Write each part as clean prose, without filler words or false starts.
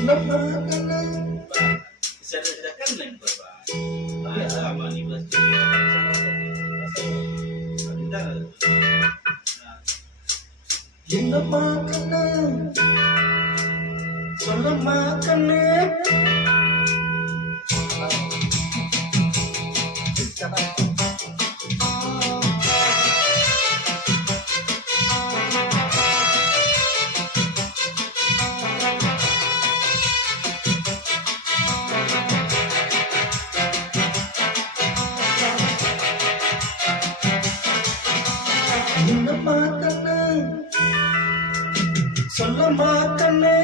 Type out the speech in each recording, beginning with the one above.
Sedang lain Bapak. Sama nih Mas. என்னம்மா கண்ணு சொல்லம்மா கண்ணு என்னம்மா கண்ணு சொல்லம்மா கண்ணு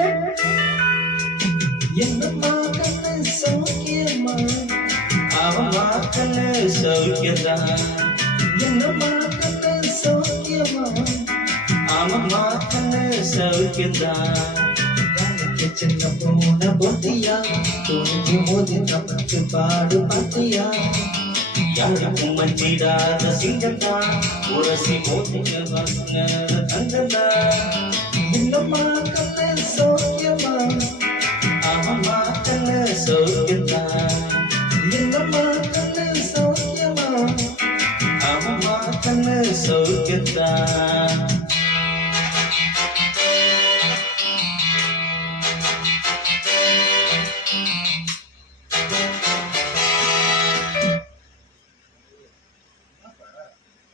என்னம்மா கண்ணு சௌக்கியம்மா அவம்மா கண்ணு சௌக்கியதான். என்னம்மா கண்ணு சௌக்கியம்மா ஆமம்மா கண்ணு சௌக்கியதான். சின்ன பூன பொத்தியா துணிஞ்சு மோதி நமக்கு பாடு பாத்தியா யாருக்கும் மஞ்சிடாத சிங்கத்தான். உரசி மோதிக்கு வந்த தங்கந்தான். என்னம்மா கண்ணு சௌக்கியமா ஆமம்மா கண்ணு சௌக்கியதான். என்னம்மா கண்ணு சௌக்கியமா ஆமம்மா கண்ணு சௌக்கியதான்.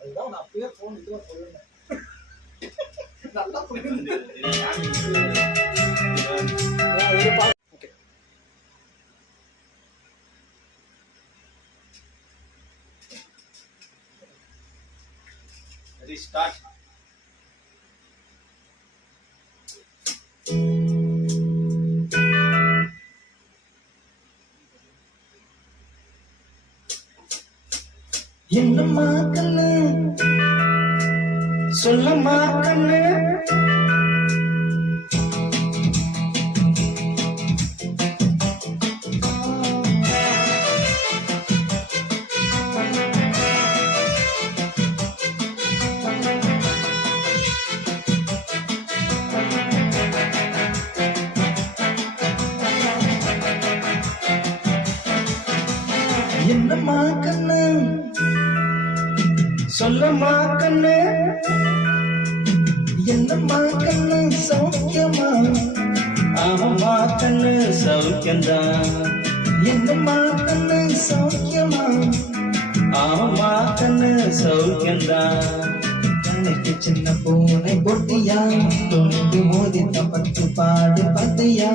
அதுதான் நான் அப்பயே போன் இதுவா சொல்லுவேன் நல்லா புரியுது Restart. என்னம்மா கண்ணு சொல்லம்மா கண்ணு என்னம்மா கண்ணு சொல்லம்மா கண்ணு என்னம்மா கண்ணு சௌக்கியமா ஆமம்மா கண்ணு சௌக்கியந்தான். என்னம்மா கண்ணு சௌக்கியமா ஆமம்மா கண்ணு சௌக்கியந்தான். கண்ணுக்கு சின்ன பூனை பொட்டியா துணிந்து மோதி தப்பத்து பாடு பத்தியா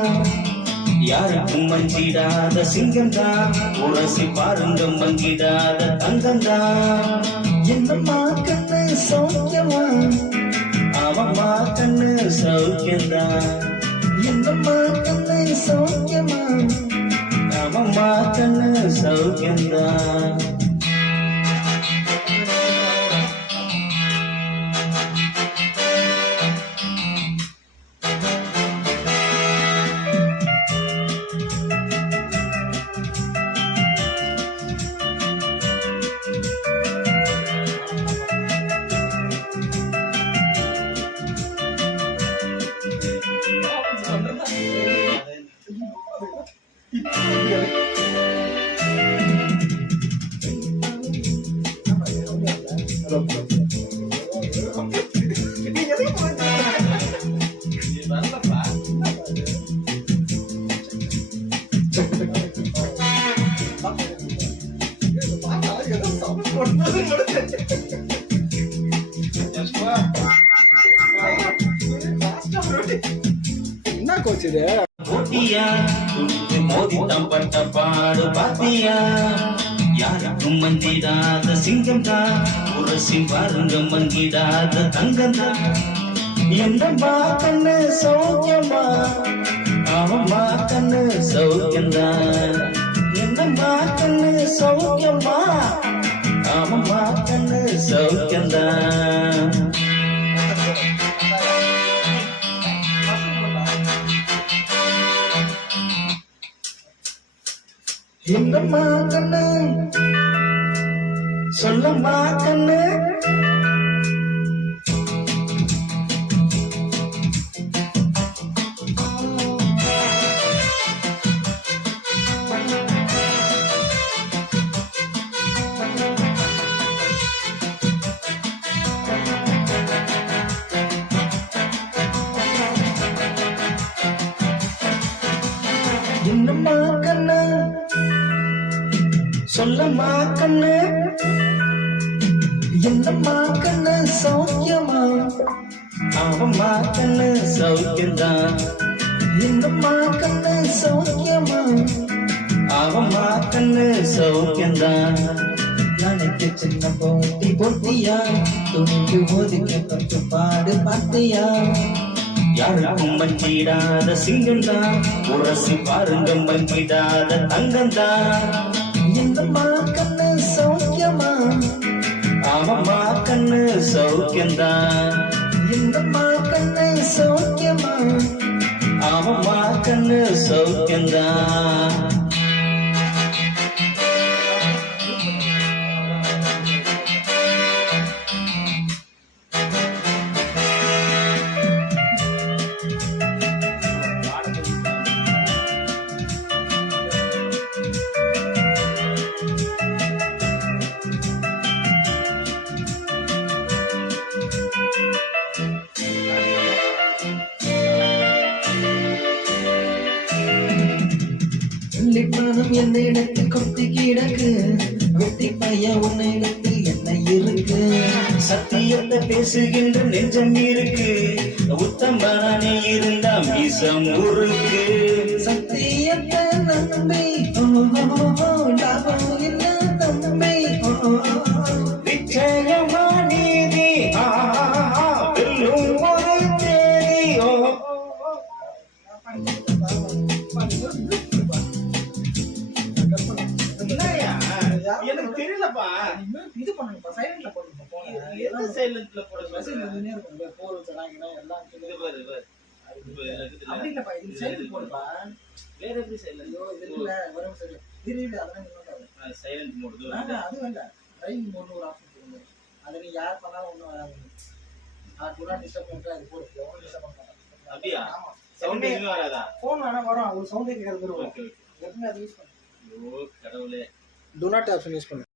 யாருக்கும் மஞ்சிடாத சிங்கந்தான். உரசி பாருங்க மங்கிடாத தங்கந்தான். என்னம்மா கண்ணு சௌக்கியமா ஆமம்மா கண்ணு சௌக்கியந்தான். என்னம்மா கண்ணு சௌக்கியமா ஆமம்மா கண்ணு சௌக்கியந்தான். என்ன கோச் இது போட்டியா துணிந்து மோதித்தம் பட்ட பாடு பாத்தியா யாருக்கும் மஞ்சிடாத சிங்கம்தான். உரசி பாருங்க மங்கிடாத தங்கந்தான். என்னம்மா கண்ணு சௌக்கியமா ஆமம்மா கண்ணு சௌக்கியந்தான். என்னம்மா கண்ணு சௌக்கியமா ஆமம்மா கண்ணு சௌக்கியந்தான். என்னம்மா கண்ணு சொல்லம்மா கண்ணு சொல்லம்மா கண்ணு என்னம்மா கண்ணு சௌக்கியமா ஆமம்மா கண்ணு சௌக்கியம்தான் என்னம்மா கண்ணு சௌக்கியமா ஆமம்மா கண்ணு சௌக்கியம்தான் நாளைக்கு சின்ன போட்டி போட்டியா துணிக்கு ஒதுக்கி பத்து பாடு பார்த்தியா யாருக்கும் மஞ்சிடாத சிங்கம்தான் உரசி பாருங்க மஞ்சிடாத தங்கம்தான் என்னம்மா கண்ணு சௌக்கியமா ஆமம்மா கண்ணு சௌக்கியம்தான் என்னம்மா கண்ணு சௌக்கியமா ஆமம்மா கண்ணு சௌக்கியம்தான் பணம் என்னிடத்தில் கொத்தி கிடக்கு வெட்டி பைய உன்னிடத்தில் என்ன இருக்கு சத்தியத்தை பேசுகின்ற நெஞ்சம் இருக்கு உத்தமனே இருந்தா மீசம் முறுக்கு சத்தியத்தை நம்பி லாபம் என்ன தம்பி நிச்சயமா நீதி வெல்லும் ஒரு தேதி எனக்கு தெரியலப்பா. இது பண்ணுங்கப்பா, சைலண்ட்ல போடுங்க போன். எது சைலண்ட்ல போட மெசேஜ் சொல்ற? வந்துனே இருக்கும். போர் வச்சறாங்க எல்லாம் இது பாரு, பாரு. இப்ப எனக்கு இதுல அப்படி இல்லப்பா, இது சைலண்ட் போடுப்பா. வேற எப்படி சைலண்ட்? ஐயோ இது இல்ல, வரும் சரி. இரு அதெல்லாம் இன்னொரு சைலண்ட் மோட் இது. அது வேண்டாம். ட்ரைவிங் மோட்னு ஒரு ஆப்ஷன் இருக்கு. அது நீ யார் பண்ணாலும் ஒண்ணும் வராது. டு நாட் டிஸ்டர்ப் பண்றா இது போடு. ஒண்ணும் டிஸ்டர்ப் பண்ணாத. அப்படியா? ஆமா. சவுண்ட் எதுவும் வராதா? போன் வேணா வரும். ஒரு சவுண்ட் கேக்குறது வரும். Okay okay. எப்பவுமே அதை யூஸ் பண்ணு. ஓ கடவுளே. டு நாட் ஆப்ஷன் யூஸ் பண்ணு.